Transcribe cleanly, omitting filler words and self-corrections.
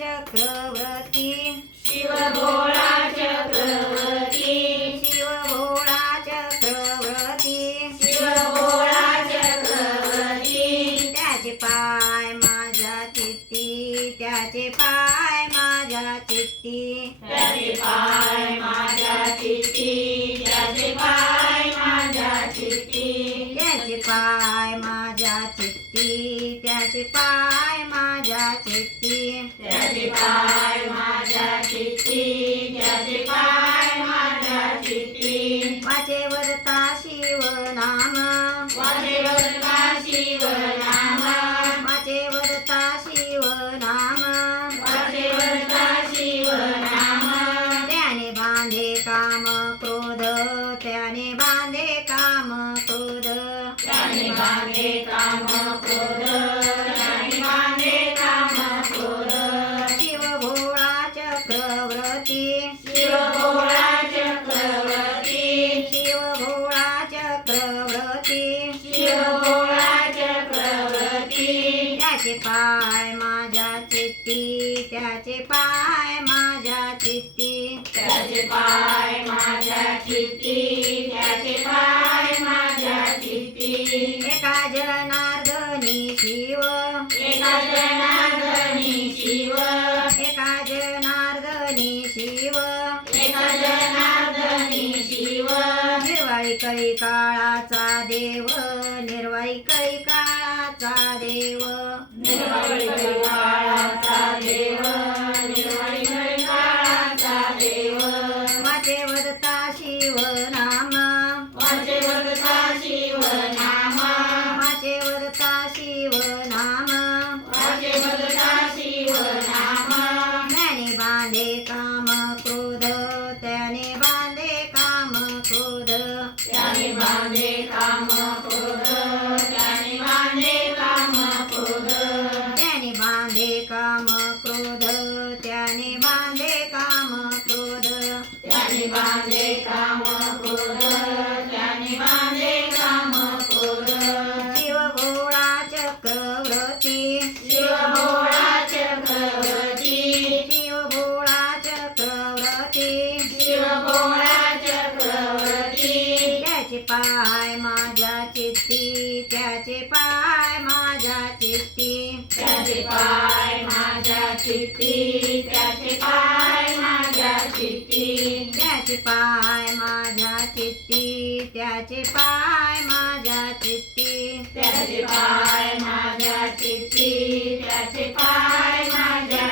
चक्रवर्ती शिव भोळा चक्रवर्ती शिव भोळा चक्रवर्ती शिव भोळा चक्रवर्ती त्याचे पाय माझ्या चित्ती त्याचे पाय माझ्या चित्ती त्याचे पाय माझ्या चित्ती त्याचे पाय माझ्या चित्ती त्याचे पाय माझ्या चित्ती त्याचे पाय माझ्या चित्ती त्याचे पाय माझ्या चित्ती त्याचे पाय माझ्या चित्ती वाचेवरता शिव नाम वाचेवरता शिव नाम वाचेवरता शिव नाम वाचेवरता शिव नाम त्याने बांधे काम क्रोध त्याने बांधे काम क्रोध त्याने बांधे काम क्रोध त्याने बांधे काम क्रोध शिव भोळा चक्रवर्ती शिव भोळा चक्रवर्ती शिव भोळा चक्रवर्ती शिव भोळा चक्रवर्ती त्याचे पाय माझ्या चित्ती त्याचे पाय माझ्या चित्ती त्याचे पाय माझ्या चित्ती त्याचे पाय माझ्या चित्ती एका जनार्दनी शिव एका जनार्दनी शिव एका जनार्दनी शिव एका जनार्दनी शिव निर्वाळी कळी काळाचा देव निर्वाळी कळी काळाचा देव निर्वाळी काळाचा देव निर्वाळी काळाचा देव वाचेवरता शिव नाम वाचेवरता शिव नाम वाचेवरता शिव नाम वाचेवरता शिव नाम त्याने बांधे काम क्रोध त्याने बांधे काम क्रोध त्याने बांधे काम क्रोध त्याने बांधे काम क्रोध त्याने बांधे काम क्रोध त्याने बांधे काम क्रोध त्याने बांधे काम क्रोध त्याने बांधे काम क्रोध शिव भोळा चक्रवर्ती शिव भोळा चक्रवर्ती शिव भोळा चक्रवर्ती शिव भोळा चक्रवर्ती त्याचे पाय माझ्या चित्ती त्याचे पाय माझ्या चित्ती त्याचे पाय माझ्या चित्ती त्याचे पाय माझ्या चित्ती त्याचे पाय माझ्या चित्ती त्याचे पाय माझ्या चित्ती त्याचे पाय माझ्या चित्ती त्याचे पाय माझ्या